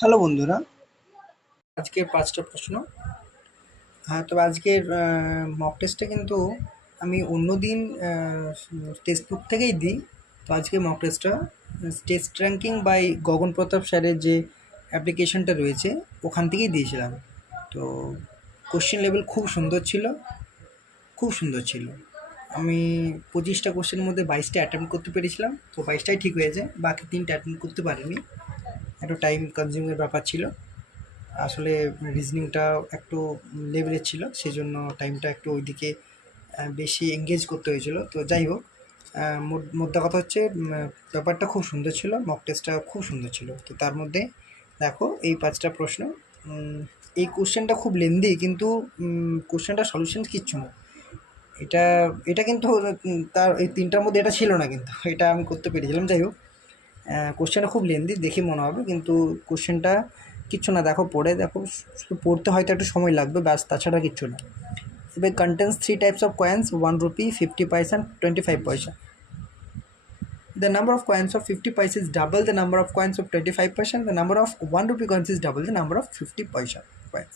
Hello বন্ধুরা, আজকের ৫টা প্রশ্ন। হ্যাঁ, তবে আজকের মক টেস্টটা কিন্তু আমি অন্যদিন টেক্সট বুক থেকেই দিই। তো আজকে মক টেস্টটা টেস্ট র্যাঙ্কিং বাই গগন প্রতাপ স্যারের যে অ্যাপ্লিকেশনটা রয়েছে ওখান থেকেই দিয়েছিলাম। তো কোশ্চেন লেভেল খুব সুন্দর ছিল, খুব সুন্দর ছিল। আমি 25টা কোশ্চেনের মধ্যে 22টা অ্যাটেম্প্ট করতে পেরেছিলাম, তো 22টাই ঠিক হয়েছে, বাকি 3টা অ্যাটেম্প্ট করতে পারিনি। একটু টাইম কনজিউমের ব্যাপার ছিল, আসলে রিজনিংটা একটু লেভেলের ছিল, সেই জন্য টাইমটা একটু ওইদিকে বেশি এঙ্গেজ করতে হয়েছিল। তো যাই হোক, মোদ্দা কথা হচ্ছে ব্যাপারটা খুব সুন্দর ছিল, মক টেস্টটা খুব সুন্দর ছিল। তো তার মধ্যে দেখো এই 5টা প্রশ্ন, এই কোশ্চেনটা খুব লেন্দি, কিন্তু কোশ্চেনটা সলিউশন কিচ্ছু না। এটা এটা কিন্তু তার এই 3টার মধ্যে এটা ছিল না, কিন্তু এটা আমি করতে পেরেছিলাম। যাই হোক, কোশ্চেনটা খুব লেন্দি দেখে মনে হবে, কিন্তু কোশ্চেনটা কিচ্ছু না। দেখো পড়ে দেখো, শুধু পড়তে হয়তো একটু সময় লাগবে, ব্যাস, তাছাড়া কিচ্ছু না। এবার contains 3 types of coins, 1 rupee, 50 paisa, 25 পয়সা। The number of coins of 50 paisa is double the number of coins of 25 paisa. The number of 1 rupee coins is double the number of 50 paisa coins.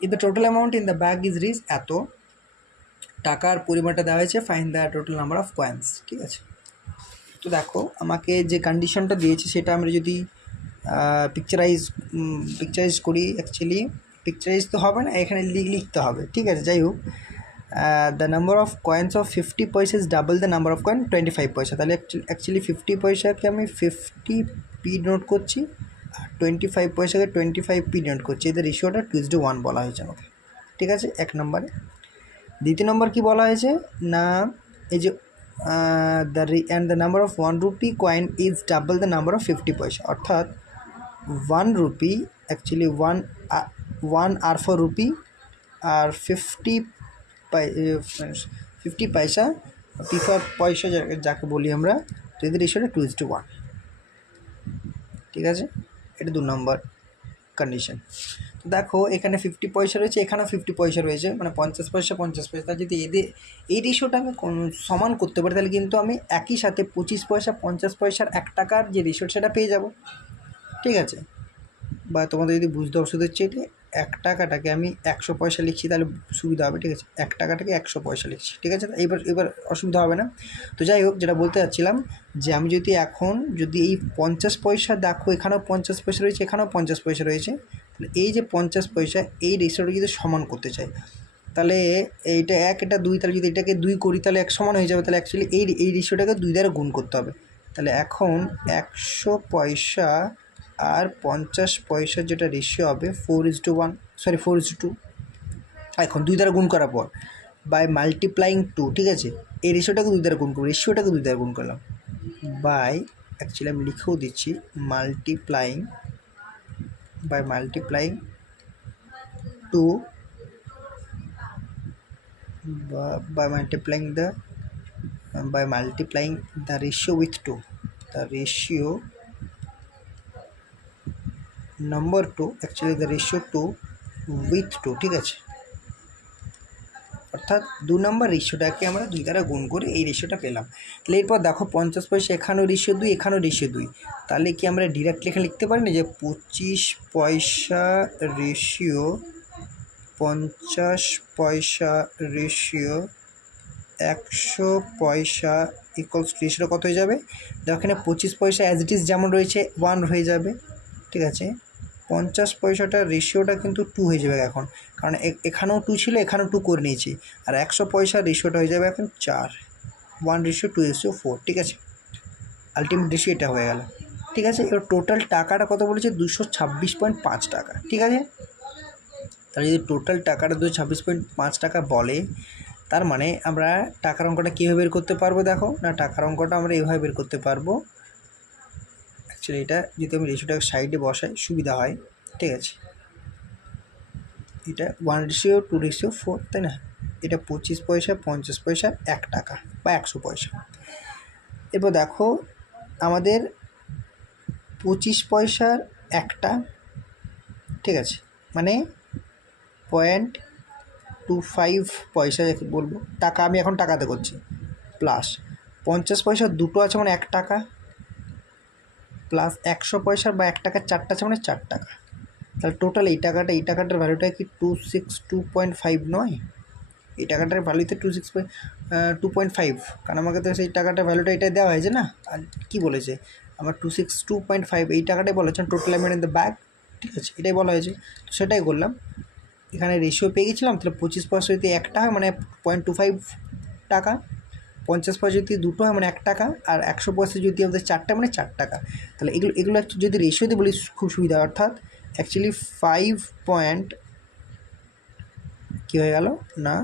If the total amount in the bag is reached এত টাকার পরিমাণটা দেওয়া হয়েছে, find the total number of coins. ঠিক আছে, তো দেখো আমাকে যে কন্ডিশনটা দিয়েছে সেটা আমরা যদি পিকচারাইজ করি, অ্যাকচুয়ালি পিকচারাইজ তো হবে না, এখানে লিখতে হবে। ঠিক আছে, যাই হোক, the number of coins of 50 পয়সা is double the number of coin 25 পয়সা। তাহলে অ্যাকচুয়ালি 50 পয়সাকে আমি 50 পি নোট করছি, আর 25 পয়সাকে 25 পি নোট করছি। এদের রেশিওটা 2:1 বলা হয়েছে আমাকে। ঠিক আছে, এক নম্বরে। দ্বিতীয় নম্বর কি বলা হয়েছে না, এই যে the number of 1 rupee coin is double the number of 50 পয়সা, অর্থাৎ 1 rupee actually one R for rupee, আর 50 পয়সা, পি ফর পয়সা যাকে বলি আমরা। তো এদের রেশিওটা 2:1। ঠিক আছে, এটা 2 নম্বর কন্ডিশন। তো দেখো এখানে 50 পয়সা রয়েছে, এখানেও 50 পয়সা রয়েছে, মানে 50 পয়সা 50 পয়সা। তার যদি এই রেশিওটা আমি সমান করতে পারি, তাহলে কিন্তু আমি একই সাথে 25 পয়সা 50 পয়সার 1 টাকার যে রেশিও সেটা পেয়ে যাব। ঠিক আছে, বা তোমাদের যদি বুঝতে অসুবিধা হচ্ছে, এটা 1 টাকাটাকে আমি 100 পয়সা লিখছি, তাহলে সুবিধা হবে। ঠিক আছে, 1 টাকাটাকে 100 পয়সা লিখছি। ঠিক আছে, এবার অসুবিধা হবে না। তো যাই হোক, যেটা বলতে চাচ্ছিলাম, যে আমি যদি এই 50 পয়সা, দেখো এখানেও 50 পয়সা রয়েছে, এখানেও 50 পয়সা রয়েছে, তাহলে এই যে 50 পয়সা, এই রেশিওটা যদি সমান করতে চাই, তাহলে এইটা 1, এটা 2, তাহলে যদি এটাকে 2 করি তাহলে 1 সমান হয়ে যাবে। তাহলে অ্যাকচুয়ালি এই রেশিওটাকে 2 দ্বারা গুণ করতে হবে। তাহলে এখন 100 পয়সা আর 50 পয়সার যেটা রেশিও হবে 4:1, সরি 4:2। এখন 2 দ্বারা গুণ করার পর বাই মাল্টিপ্লাইং 2। ঠিক আছে, এই রেশিওটাকে 2 দ্বারা গুণ করবো, রেশিওটাকে 2 দ্বারা গুণ করলাম, বাই, অ্যাকচুয়ালি আমি লিখেও দিচ্ছি, multiplying 2, by multiplying the ratio with 2, the ratio number 2, actually the ratio 2 with 2। ঠিক আছে, অর্থাৎ 2 নম্বর রেশিওটাকে আমরা 2 দ্বারা গুণ করে এই রেশিওটা পেলাম। তাহলে এরপর দেখো 50 পয়সা, এখানেও রেশিও 2, এখানেও রেশিও 2, তাহলে কি আমরা ডিরেক্ট লেখা লিখতে পারি না যে 25 পয়সা রেশিও 50 পয়সা রেশিও 100 পয়সা ইকুয়ালস টু, রেশিওটা কত হয়ে যাবে? দেখো এখানে 25 পয়সা অ্যাজ ইট ইজ যেমন রয়েছে 1 হয়ে যাবে। ঠিক আছে, 50 পয়সাটার রেশিওটা কিন্তু 2 হয়ে যাবে এখন, কারণ এখানেও 2 ছিল, এখানেও 2 করে নিয়েছি। আর 100 পয়সার রেশিওটা হয়ে যাবে এখন 4, 1:2:4। ঠিক আছে, আলটিমেট রেশিও এটা হয়ে গেল। ঠিক আছে, এবার টোটাল টাকাটা কত বলেছে? 226.5 টাকা। ঠিক আছে, তাহলে যদি টোটাল টাকাটা 226.5 টাকা বলে, তার মানে আমরা টাকার অঙ্কটা কীভাবে বের করতে পারবো? দেখো না, টাকার অঙ্কটা আমরা এভাবে বের করতে পারবো। অ্যাকচুয়ালি এটা যদি আমি রেশিওটাকে সাইডে বসাই সুবিধা হয়। ঠিক আছে, এটা 1:2:4, তাই না? এটা 25 পয়সা 50 পয়সা 1 টাকা বা 100 পয়সা। এরপর দেখো আমাদের 25 পয়সার একটা, ঠিক আছে, মানে 0.25 পয়সা যাকে বলবো, টাকা আমি এখন টাকাতে করছি, প্লাস 50 পয়সার দুটো আছে মানে 1 টাকা, প্লাস 100 পয়সার বা 1 টাকার 4টা আছে মানে 4 টাকা। তাহলে টোটাল এই টাকাটার ভ্যালুটা কি 262.5 নয়? এই টাকাটার ভ্যালুতে 2.5, কারণ আমাকে তো সেই টাকাটার ভ্যালুটা এটা দেওয়া হয়েছে না। আর কী বলেছে আমার 262.5 এই টাকাটাই বলেছে total amount in the bag, ঠিক আছে, এটাই বলা হয়েছে। তো সেটাই করলাম, এখানে রেশিও পেয়ে গেছিলাম। তাহলে 25 পয়সা যদি একটা হয় মানে 0.25 টাকা, 50 পয়সা যদি দুটো হয় মানে 1 টাকা, আর 100 পয়সা যদি আমাদের 4টা মানে 4 টাকা। তাহলে এগুলো যদি রেশিও দিয়ে বলি খুব সুবিধা, অর্থাৎ অ্যাকচুয়ালি 5 পয়েন্ট কী হয়ে গেল না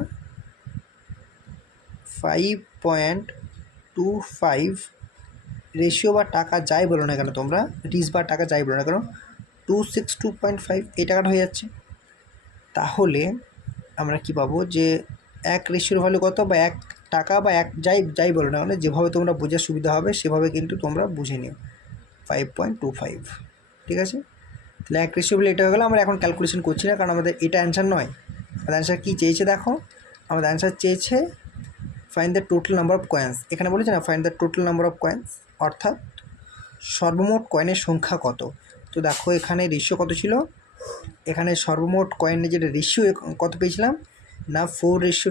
5.25 রেশিও বা টাকা যাই বলো না কেন তোমরা, রিস বা টাকা যাই বলো না কেন, 262.5 এই টাকাটা হয়ে যাচ্ছে। তাহলে আমরা কি পাবো যে এক রেশিওর ভ্যালু কত, বা 1 টাকা বা যাই বলো না কেন, যেভাবে তোমরা বোঝার সুবিধা হবে সেভাবে কিন্তু তোমরা বুঝে নিও। 5.25, ঠিক আছে। তাহলে এক রেশিও বলে এটা হয়ে গেলো। আমরা এখন ক্যালকুলেশন করছি না, কারণ আমাদের এটা অ্যান্সার নয়। আমাদের অ্যান্সার কী চেয়েছে দেখো, আমাদের অ্যান্সার চেয়েছে find the total number of coins. এখানে বলেছে না find the total number of coins, অর্থাৎ সর্বমোট কয়েনের সংখ্যা কত। তো দেখো এখানে রেশিও কত ছিল, এখানে সর্বমোট কয়েনের যেটা রেশিও কত পেয়েছিলাম না 4 রেশিও,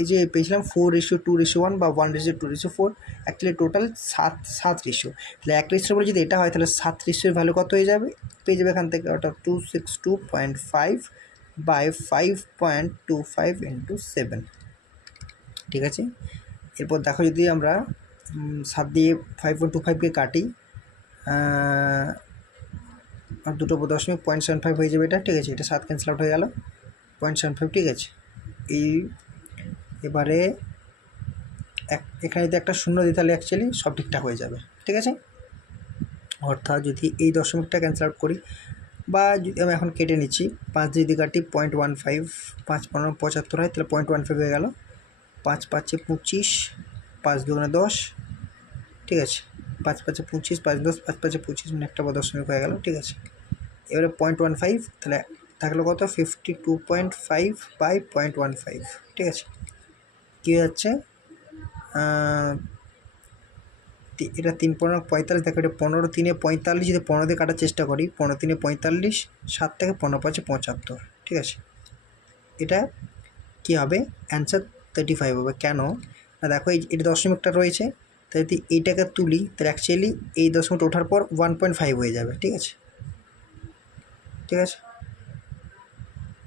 এই যে পেয়েছিলাম 4:2:1 বা 1:2:4, অ্যাকচুয়ালি টোটাল 7 রেশিও। তাহলে এক রেশিও বলে যদি এটা হয় তাহলে 7 রেশিওর ভ্যালু কত হয়ে যাবে, পেয়ে যাবে এখান থেকে, ওটা 262.5 বাই 5.25 ইন্টু 7, ঠিক আছে। এরপর দেখো যদি আমরা 7 দিয়ে 5.25কে কাটি, আর দুটো দশমিক 0.75 হয়ে যাবে এটা, ঠিক আছে। এটা 7 ক্যান্সেল আউট হয়ে গেল, 0.75, ঠিক আছে। এবারে এখানে যদি একটা শূন্য দিই তাহলে অ্যাকচুয়ালি সব ঠিকঠাক হয়ে যাবে, ঠিক আছে। অর্থাৎ যদি এই দশমিকটা ক্যান্সেল আউট করি, বা যদি আমি এখন কেটে নিচ্ছি, 5 যদি কাটি 0.15, 5×5=75 হয়, তাহলে 0.15 হয়ে গেল। 5×5=25, 5×2=10, ঠিক আছে। 5×5=25, 5×10, 5×5=25, মানে একটা দশমিক হয়ে গেল, ঠিক আছে। এবারে 0.15, তাহলে থাকলো কত 52.5 বাই 0.15, ঠিক আছে। কী হয়ে যাচ্ছে, এটা 3×15=45, দেখো এটা 15×3=45, যদি 15 দিয়ে কাটার চেষ্টা করি, 15×3=45, 7 থেকে 15×5=75, ঠিক আছে। এটা কী হবে, অ্যান্সার 35 হবে। কেন না দেখো এটা দশমিকটা রয়েছে, তাই যদি এইটাকে তুলি তাহলে অ্যাকচুয়ালি এই দশমিকটা ওঠার পর 1.5 হয়ে যাবে, ঠিক আছে, ঠিক আছে।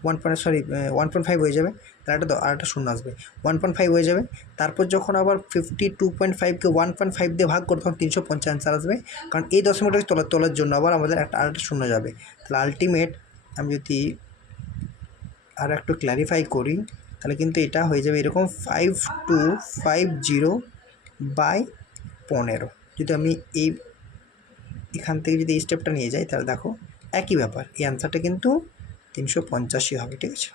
1.5 হয়ে যাবে, তার আরেকটা শূন্য আসবে, 1.5 হয়ে যাবে। তারপর যখন আবার 52.5কে 1.5 দিয়ে ভাগ করে তখন 350 অ্যান্সার আসবে, কারণ এই দশমিকটাকে তোলার জন্য আবার আমাদের আরেকটা শূন্য যাবে। তাহলে আলটিমেট আমি যদি আর একটু ক্ল্যারিফাই করি তাহলে কিন্তু এটা হয়ে যাবে এরকম 5250/15। যদি আমি এখান থেকে যদি এই স্টেপটা নিয়ে যাই তাহলে দেখো একই ব্যাপার, এই অ্যান্সারটা কিন্তু 385 হবে, ঠিক আছে।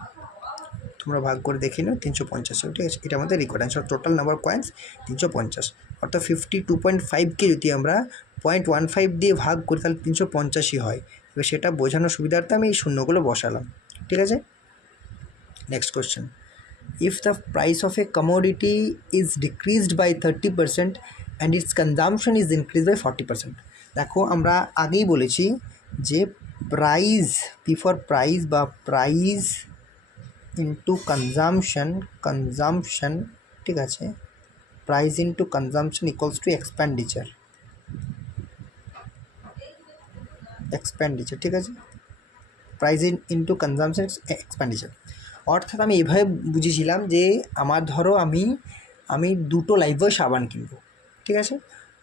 তোমরা ভাগ করে দেখে নাও 385 হবে, ঠিক আছে। এটা আমাদের record answer, total number of coins 350। অর্থাৎ 52.5কে যদি আমরা 0.15 দিয়ে ভাগ করি তাহলে 385 হয়। এবার সেটা বোঝানোর সুবিধার্থে আমি এই শূন্যগুলো বসালাম, ঠিক আছে। Next question, if the price of a commodity is decreased by 30% and its consumption is increase by 40%। দেখো আমরা আগেই বলেছি যে প্রাইস বিফোর প্রাইস বা প্রাইস ইন্টু কনজামশন, ঠিক আছে, price into consumption equals to expenditure, ঠিক আছে। প্রাইস ইন্টু কনজামশন এক্সপেন্ডিচার, অর্থাৎ আমি এভাবে বুঝেছিলাম যে আমার ধরো আমি দুটো লাইফবয় সাবান কিনবো, ঠিক আছে।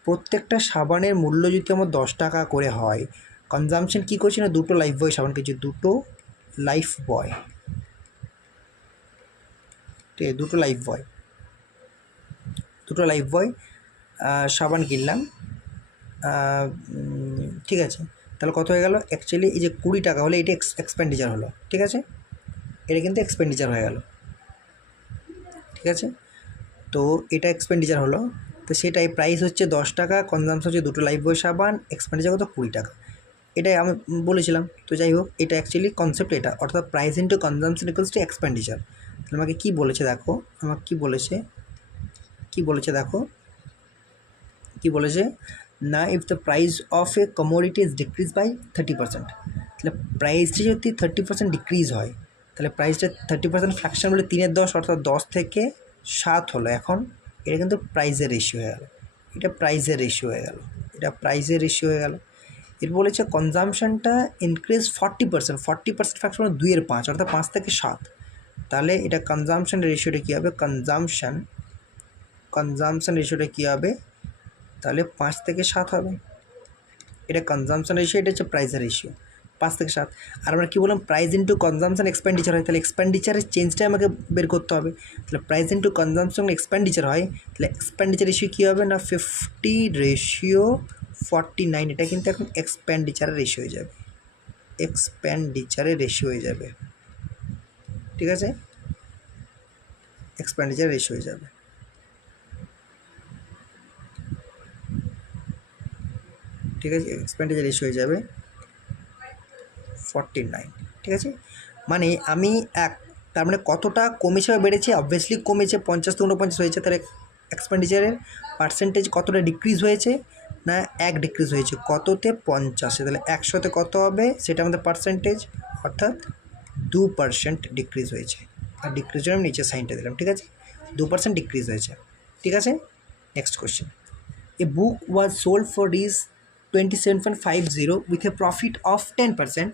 প্রত্যেকটা সাবানের মূল্য যদি আমার 10 টাকা করে হয়, কনজামশন কী করছি না দুটো লাইফবয় সাবান কিনছি, দুটো লাইফবয়, ঠিক আছে, দুটো লাইফবয় সাবান কিনলাম, ঠিক আছে। তাহলে কত হয়ে গেল, অ্যাকচুয়ালি এই যে 20 টাকা হলে এটা এক্সপেন্ডিচার হলো, ঠিক আছে, এটা কিন্তু এক্সপেন্ডিচার হয়ে গেল, ঠিক আছে। তো এটা এক্সপেন্ডিচার হলো, তো সেটাই প্রাইস হচ্ছে 10 টাকা, কনজামশন হচ্ছে দুটো লাইফবয় সাবান, এক্সপেন্ডিচার কত 20 টাকা, এটাই আমি বলেছিলাম। তো যাই হোক এটা অ্যাকচুয়ালি কনসেপ্ট এটা, অর্থাৎ price into consumption equals to expenditure. তাহলে আমাকে কী বলেছে দেখো, আমাকে কী বলেছে না, if the price of a commodity is decrease by 30%, তাহলে প্রাইসটা যদি 30% ডিক্রিজ হয়, তাহলে প্রাইসটা 30% ফ্র্যাকশন বলে 3/10 অর্থাৎ 10 থেকে 7 হলো। এখন এটা কিন্তু প্রাইসের রেশিও হয়ে গেল, এটা প্রাইসের রেশিও হয়ে গেল, এটা প্রাইসের রেশিও হয়ে গেল। এর বলেছে কনজামশনটা ইনক্রিজ 40%, 40% ফ্র্যাকশন 2/5 অর্থাৎ 5 থেকে 7। তাহলে এটা কনজামশন রেশিওটা কী হবে, কনজামশন রেশিওটা কী হবে, তাহলে 5 থেকে 7 হবে। এটা কনজামশন রেশিও, এটা হচ্ছে প্রাইসের রেশিও, 5 থেকে 7। আর আমরা কী বললাম, প্রাইস ইন্টু কনজামশন এক্সপেন্ডিচার হয়, তাহলে এক্সপেন্ডিচারের চেঞ্জটাই আমাকে বের করতে হবে। তাহলে প্রাইস ইন্টু কনজামশন এক্সপেন্ডিচার হয়, তাহলে এক্সপেন্ডিচার রেশিও কী হবে না 50/49। এটা কিন্তু এখন এক্সপেন্ডিচারের রেশিও হয়ে যাবে, এক্সপেন্ডিচারের রেশিও হয়ে যাবে, ঠিক আছে, এক্সপেন্ডিচার রেশিও হয়ে যাবে, ঠিক আছে, এক্সপেন্ডিচার রেশিও হয়ে যাবে 49, ঠিক আছে। মানে আমি তার মানে কতটা কমেছে বা বেড়েছে, অবভিয়াসলি কমেছে, 50 থেকে 49 হয়েছে। তাহলে এক্সপেন্ডিচারের পার্সেন্টেজ কতটা ডিক্রিজ হয়েছে না 1 ডিক্রিজ হয়েছে, কততে 50। তাহলে 100তে কত হবে সেটা আমাদের পার্সেন্টেজ, অর্থাৎ 2% ডিক্রিজ হয়েছে। আর ডিক্রিজের আমি নিচে সাইনটা দিলাম, ঠিক আছে, 2% ডিক্রিজ হয়েছে, ঠিক আছে। Next question, a book was sold for Rs 27.50 with a profit of 10%.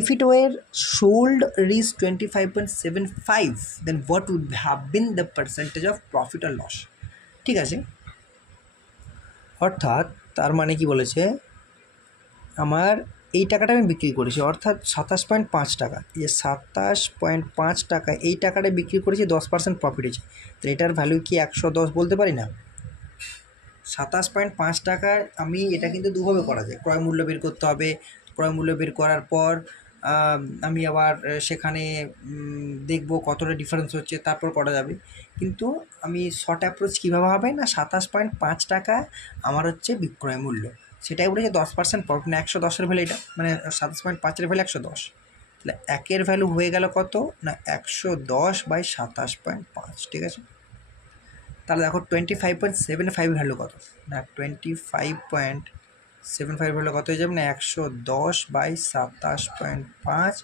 If it were sold Rs 25.75, then what would have been the percentage of profit or loss? ঠিক আছে, অর্থাৎ তার মানে কি বলেছে, আমার এই টাকাটা আমি বিক্রি করেছি, অর্থাৎ 27.5 টাকা, এই যে 27.5 টাকা এই টাকাটা বিক্রি করেছি, 10% প্রফিট হয়েছে। তো এটার ভ্যালু কি 110 বলতে পারি না? 27.5 টাকায় আমি এটা কিন্তু দুভাবে করা যায়, ক্রয় মূল্য বের করতে হবে, ক্রয় মূল্য বের করার পর আমি আবার সেখানে দেখব কতটা ডিফারেন্স হচ্ছে, তারপর করা যাবে। কিন্তু আমি শর্ট অ্যাপ্রোচ কীভাবে হবে না, 27.5 টাকা আমার হচ্ছে বিক্রয় মূল্য, সেটাই বলেছে 10% প্রফিট, না 110-এর ভ্যালু এটা, মানে 27.5-এর ভ্যালু 110। তাহলে একের ভ্যালু হয়ে গেল কত না 110/27.5, ঠিক আছে। তাহলে দেখো 25.75 ভ্যালু কত না 25.75 ভ্যালু কত হয়ে যাবে না 110/27.5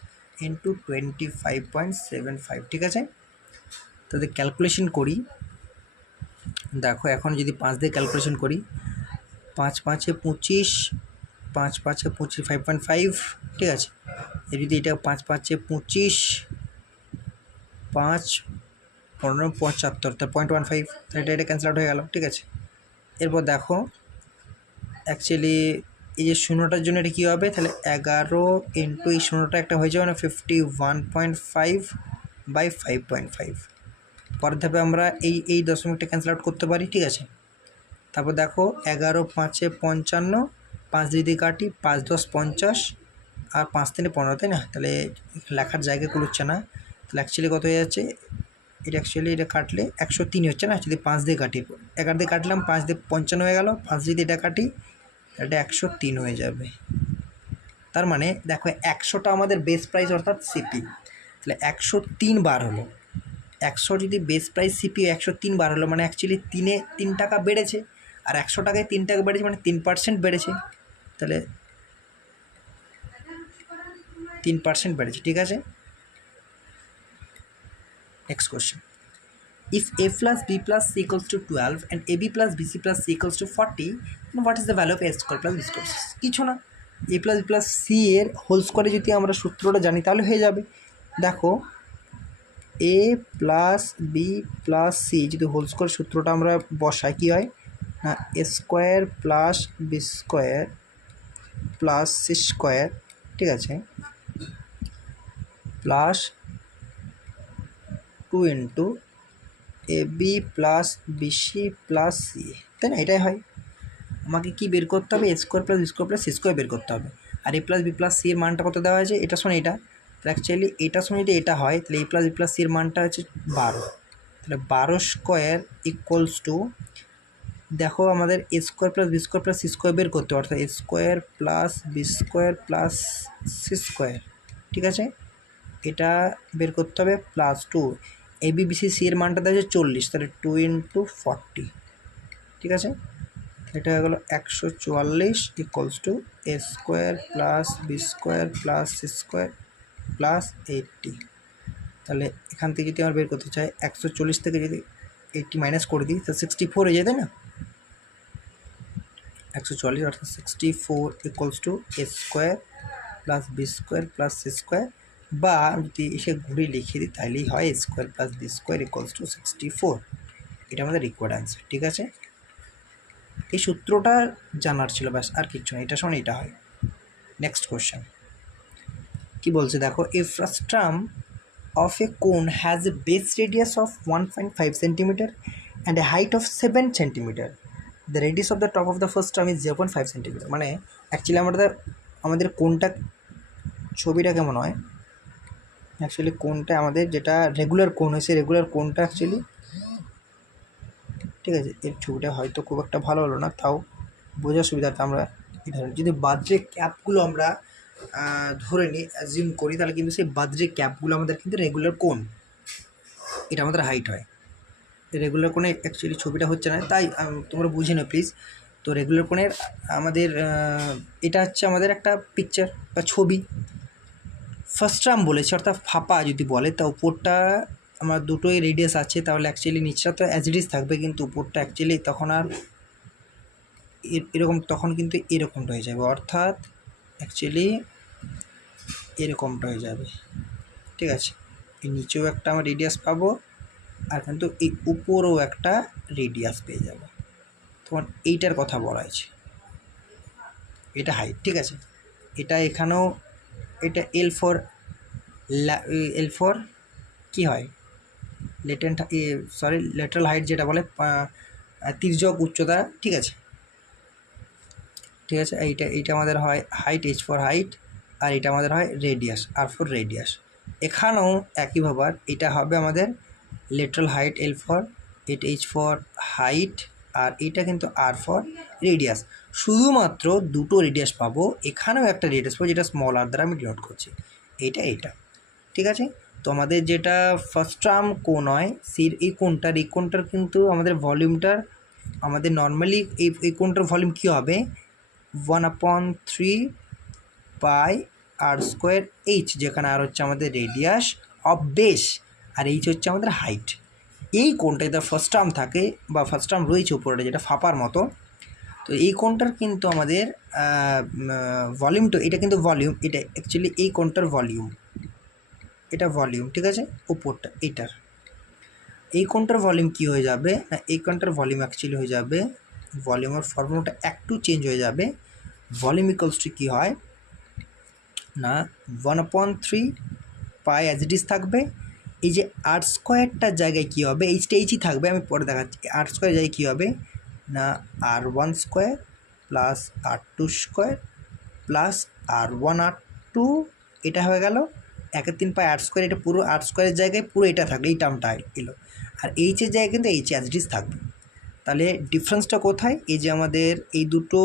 ইন্টু 25.75, ঠিক আছে। তাহলে ক্যালকুলেশন করি, দেখো এখন যদি 5 দিয়ে ক্যালকুলেশন করি, 5 5 25, 5 5 25 5.5, ঠিক আছে। এর যদি এটা 5 5 25, 5 15 75, তার 0.15, তাহলে এটা ক্যান্সেল আউট হয়ে গেল, ঠিক আছে। এরপর দেখো অ্যাকচুয়ালি এই যে শূন্যটার জন্য এটা কী হবে, তাহলে 11 ইন্টু এই শূন্যটা একটা হয়ে যাবে না 51.5/5.5। পরের ধাপে আমরা এই দশমিকটা ক্যান্সেল আউট করতে পারি, ঠিক আছে। তারপর দেখো 11 5 55, 5 দিয়ে কাটি, 5 10 50, আর 5 3 15, তাই না? তাহলে লেখার জায়গা কুলোচ্ছে না, তাহলে অ্যাকচুয়ালি কত হয়ে যাচ্ছে, এটা অ্যাকচুয়ালি এটা কাটলে 103 হচ্ছে না, যদি 5 দিয়ে কাটি, 11 দিয়ে কাটলাম, 5 দিয়ে 55 হয়ে গেল, 5 যদি এটা কাটি এটা 103 হয়ে যাবে। তার মানে দেখো 100টা আমাদের বেস প্রাইস অর্থাৎ সিপি, তাহলে 103 বার হলো, 100 যদি বেস প্রাইস সিপি 103 বার হলো, মানে অ্যাকচুয়ালি 3 টাকা বেড়েছে, আর 100 টাকায় 3 টাকা বেড়েছে মানে 3% বেড়েছে, তাহলে 3% বেড়েছে, ঠিক আছে। Next question, if a plus b plus c equals to 12 and ab plus bc plus c equals to 40, then what is the value of a square plus b square? কিছু না, a plus b plus c এর whole স্কোয়ারে যদি আমরা সূত্রটা জানি তাহলে হয়ে যাবে। দেখো a plus b plus c যদি হোল স্কোয়ার সূত্রটা আমরা বসাই কী হয় না a square plus B square plus C square, ঠিক আছে, plus 2 into A B plus BC plus C, তাই না? এটাই হয়। আমাকে কি বের করতে হবে, A square plus B square plus C square বের করতে হবে। আর A plus B plus C এর মানটা কত দেওয়া হয়েছে, এটা শোনে এটা, তাহলে অ্যাকচুয়ালি এটার সঙ্গে যদি এটা হয় তাহলে এ প্লাস বি প্লাস সি এর মানটা হচ্ছে 12, তাহলে 12 স্কোয়ার ইকুয়ালস টু, দেখো আমাদের A square plus B square plus C square বের করতে হবে, অর্থাৎ A square plus B square plus C square, ঠিক আছে, এটা বের করতে হবে, plus 2 A B B C C এর মানটা দেওয়া আছে 40, তাহলে 2 ইন্টু 40, ঠিক আছে। এটা হয়ে গেলো 144 equals to A square plus B square plus C square plus 80। তাহলে এখান থেকে যদি আমার বের করতে চাই 140 থেকে যদি 80 মাইনাস করে দিই তো 64 হয়ে যায়, তাই না? 140 অর্থাৎ 64 equals to A square plus B square plus C square, বা যদি এসে ঘুরে লিখে দিই তাহলেই হয় A square plus B square equals to 64। এটা আমাদের রিকোয়ার্ড অ্যান্সার, ঠিক আছে? এই সূত্রটা জানার ছিল, ব্যাস আর কিচ্ছু না, এটা শোন এটা হয়। নেক্সট কোশ্চেন কি বলছে দেখো, এ ফ্রাস্ট্রাম of a cone has a base radius of 1.5 centimeter and a height of 7 centimeter. The radius of the top of the first term is 0.5 centimeter. মানে অ্যাকচুয়ালি আমাদের কোনটা ছবিটা কেমন হয়, অ্যাকচুয়ালি কোনটা আমাদের যেটা রেগুলার কোন হয়েছে, রেগুলার কোনটা অ্যাকচুয়ালি, ঠিক আছে? এর ছবিটা হয়তো খুব একটা ভালো হলো না, তাও বোঝার সুবিধাতে আমরা যদি বাদ্রে ক্যাপগুলো আমরা ধরে নিই, অ্যাজিউম করি, তাহলে কিন্তু সেই বাদ্রে ক্যাপগুলো আমাদের কিন্তু রেগুলার কোন, এটা আমাদের হাইট হয়। রেগুলার কোণে অ্যাকচুয়ালি ছবিটা হচ্ছে না, তাই তোমরা বুঝে নাও প্লিজ। তো রেগুলার কোণের আমাদের এটা হচ্ছে আমাদের একটা পিকচার বা ছবি। ফার্স্ট টার্ম বলেছে অর্থাৎ ফাঁপা যদি বলে, তা উপরটা আমার দুটোই রেডিয়াস আছে, তাহলে অ্যাকচুয়ালি নিচটা তো অ্যাজ ইট ইজ থাকবে, কিন্তু উপরটা অ্যাকচুয়ালি তখন আর এরকম, তখন কিন্তু এরকমটা হয়ে যাবে, অর্থাৎ অ্যাকচুয়ালি এরকমটা হয়ে যাবে, ঠিক আছে? এই নিচেও একটা আমার রেডিয়াস পাবো, আর কিন্তু এই উপরেও একটা রেডিয়াস পেয়ে যাব। তোমার এইটার কথা বলা হয়েছে, এটা হাইট, ঠিক আছে? এটা এখানেও এটা এল ফর কী হয়, লেটারাল হাইট যেটা বলে তির্যক উচ্চতা, ঠিক আছে? ঠিক আছে, এইটা আমাদের হয় হাইট, এইচ ফর হাইট, আর এটা আমাদের হয় রেডিয়াস, আর ফর রেডিয়াস। এখানেও একইভাবে এটা হবে আমাদের লেটারাল হাইট এল ফর, এটা এইচ ফর হাইট, আর এটা কিন্তু আর ফর রেডিয়াস। শুধুমাত্র দুটো রেডিয়াস পাবো, এখানেও একটা রেডিয়াস পাবো যেটা স্মল আর দ্বারা আমি ডিনোট করছি, এইটা, ঠিক আছে? তো আমাদের যেটা ফার্স্ট টার্ম কোণ হয়, এই কোণটার কিন্তু আমাদের ভলিউমটার, আমাদের নর্মালি এই কোণটার ভলিউম কী হবে, 1/3 পাই আর স্কোয়ার এইচ, যেখানে আর হচ্ছে আমাদের রেডিয়াস অফ বেস, আর এইচ হচ্ছে আমাদের হাইট। এই কোণটা যেটা ফার্স্ট টার্ম থাকে বা ফার্স্ট টার্ম রয়েছে উপরে যেটা ফাঁপার মতো, তো এই কোণটার কিন্তু আমাদের ভলিউমটা, এটা কিন্তু ভলিউম, এটা অ্যাকচুয়ালি এই কোণটার ভলিউম, এটা ভলিউম, ঠিক আছে? উপরটা এটার, এই কোণটার ভলিউম কী হয়ে যাবে না, এই কোণটার ভলিউম অ্যাকচুয়ালি হয়ে যাবে, ভলিউমের ফর্মুলাটা একটু চেঞ্জ হয়ে যাবে। ভলিউম ইকুয়ালস টু কী হয় না, 1/3 পাই অ্যাজ ইট ইজ থাকবে। এই যে আর স্কোয়ারটার জায়গায় কী হবে, এইচই থাকবে, আমি পরে দেখাচ্ছি। আর স্কোয়ার জায়গায় কী হবে না, R1 square plus R2 square plus R1 R2, এটা হয়ে গেল 1/3 পাই আর স্কোয়ার। এটা পুরো আর স্কোয়ারের জায়গায় পুরো এটা থাকবে, এই টার্মটা এলো, আর এইচের জায়গায় কিন্তু এইচ অ্যাজ ইট ইজ থাকবে। তাহলে ডিফারেন্সটা কোথায়, এই যে আমাদের এই দুটো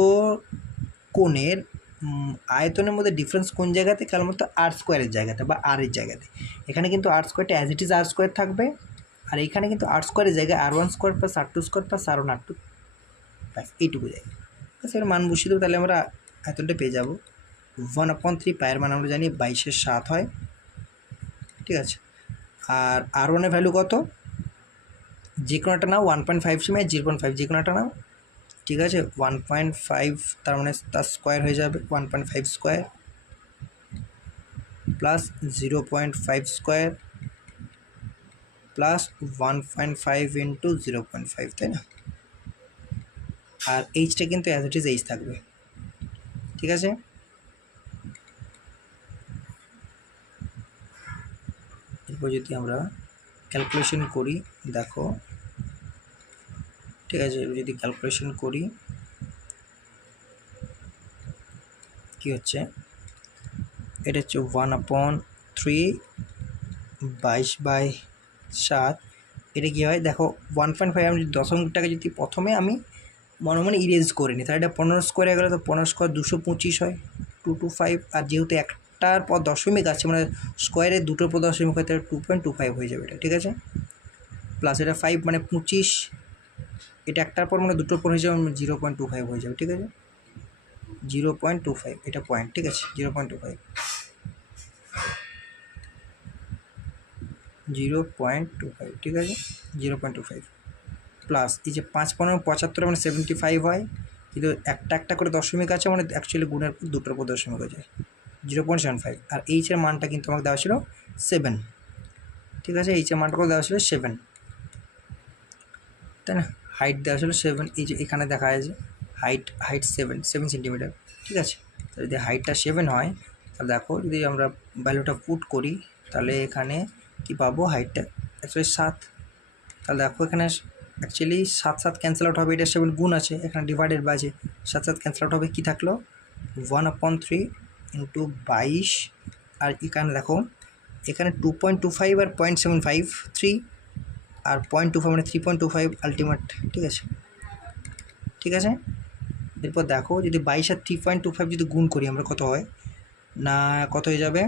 কোণের আয়তনের মধ্যে ডিফারেন্স কোন জায়গাতে, কেবলমাত্র আর স্কোয়ারের জায়গাতে বা আর এর জায়গাতে। এখানে কিন্তু আর স্কোয়ারটা as it is R square থাকবে, আর এইখানে কিন্তু আর স্কোয়ারের জায়গায় R1 square plus R2 square plus R1 R2, ব্যাস এইটুকু জায়গায়। ব্যাস এর মান বসিয়ে দেবো, তাহলে আমরা আয়তনটা পেয়ে যাবো। 1/3 পায়ের মান আমরা জানি 22/7 হয়, ঠিক আছে? আর R1-এর ভ্যালু কত, যে কোনো একটা নাও, 1.5 সীমায় 0.5, যে কোনো একটা নাও, ঠিক আছে? 1.5, তার মানে তার স্কোয়ার হয়ে যাবে 1.5 square plus 0.5 square plus 1.5 into 0.5, তাই না? আর এইচটা কিন্তু অ্যাজ ইট ইজ এইচ থাকবে, ঠিক আছে? এরপর যদি আমরা ক্যালকুলেশন করি, দেখো, ঠিক আছে, যদি ক্যালকুলেশন করি কী হচ্ছে, এটা হচ্ছে 1/3 22/7, এটা কী হয় দেখো, 1.5 আমি যদি দশমিকটাকে যদি প্রথমে আমি মনে মনে ইরেজ করে নিই, তাহলে এটা 15 স্কোয়ার হয়ে গেলে, তো 15 স্কোয়ার 225 হয়, 225, আর যেহেতু একটার পর দশমিক আছে, মানে স্কোয়ারের দুটোর পর দশমিক হয়, তাহলে 2.25 হয়ে যাবে এটা, ঠিক আছে? প্লাস এটা 5 মানে 25, এটা একটার পর মানে দুটোর পর হয়ে যাবে 0.25 হয়ে যাবে, ঠিক আছে? 0.25 এটা পয়েন্ট, ঠিক আছে? 0.25 0.25, ঠিক আছে? 0.25 প্লাস এই যে 5×75 মানে 75 হয়, কিন্তু একটা একটা করে দশমিক আছে মানে অ্যাকচুয়ালি গুণের পর দুটোর পর দশমিক হয়ে যায়। 0.75 আর এইচের মানটা কিন্তু আমাকে দেওয়া ছিল 7, ঠিক আছে? এইচের মানটা করে দেওয়া ছিল 7, তাই না? হাইট দেওয়া ছিল 7, এই যে এখানে দেখা যায় যে হাইট 7 সেন্টিমিটার, ঠিক আছে? তো যদি হাইটটা 7 হয় তাহলে দেখো যদি আমরা ভ্যালুটা পুট করি তাহলে এখানে কি পাবো, হাইটটা অ্যাকচুয়ালি 7, তাহলে দেখো এখানে অ্যাকচুয়ালি 7 ক্যান্সেল আউট হবে, এটা 7 গুণ আছে, এখানে ডিভাইডেড বাই আছে, 7 ক্যান্সেল আউট হবে, কী থাকলো 1/3 ইন্টু 22, আর এখানে দেখো এখানে 2.25 আর 0.753 আর 0.25 মানে 3.25 আলটিমেট, ঠিক আছে? ঠিক আছে, এরপর দেখো যদি 22 আর 3.25 যদি গুণ করি আমরা কত হয় না, কত হয়ে যাবে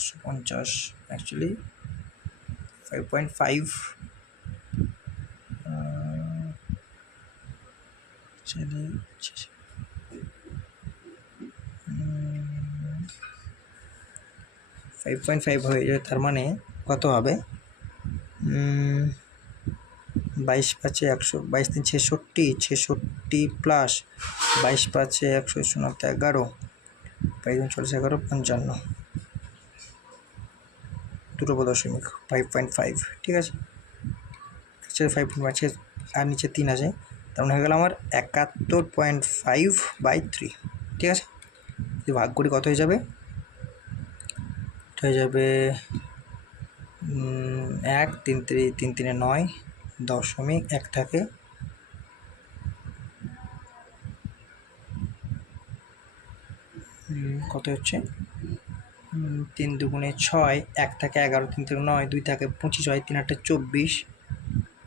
450 অ্যাকচুয়ালি 5.5 5.5 হয়ে যাবে, তার মানে কত হবে 22×5 100, 22×3 66 প্লাস 22×5 100 11, 22×4 11 55, দুটো দশমিক 5.5, ঠিক আছে? 5.5 আর নিচে 3 আছে, তার মানে হয়ে গেল আমার 71.5/3, ঠিক আছে? যদি ভাগ করি কত হয়ে যাবে, হয়ে যাবে 1 3 3 3 9 দশমিক 1 থাকে, কত হচ্ছে 3 2 6, 1 থাকে 11, 3 থেকে 9, 2 থাকে 25 হয়, 3 8 24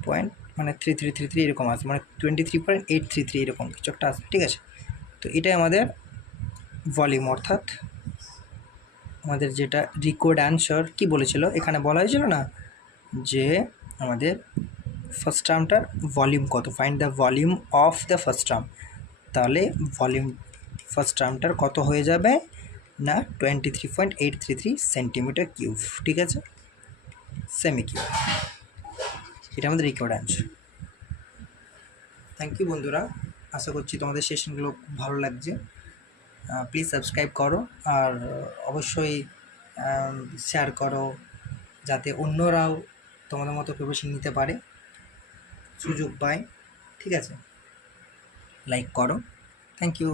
পয়েন্ট মানে 3333 এরকম আছে, মানে 23.833 এরকম কিছু একটা আছে, ঠিক আছে? তো এটাই আমাদের ভলিউম, অর্থাৎ আমাদের যেটা রিকোয়ার্ড অ্যান্সার কি বলেছিল, এখানে বলা হয়েছিল না যে আমাদের ফার্স্ট টার্মটার ভলিউম কত, find the volume of the first term, তাহলে ভলিউম ফার্স্ট টার্মটার কত হয়ে যাবে না 23.833 সেন্টিমিটার কিউব, ঠিক আছে? সেমি কিউব, এটা আমাদের রিকোয়ার্ড অ্যান্সার। থ্যাংক ইউ বন্ধুরা, আশা করছি তোমাদের সেশনগুলো খুব ভালো লাগছে। প্লিজ সাবস্ক্রাইব করো আর অবশ্যই শেয়ার করো যাতে অন্যরাও তোমাদের মতো প্রিপারেশন নিতে পারে, সুযোগ পায়, ঠিক আছে? লাইক করো, থ্যাংক ইউ।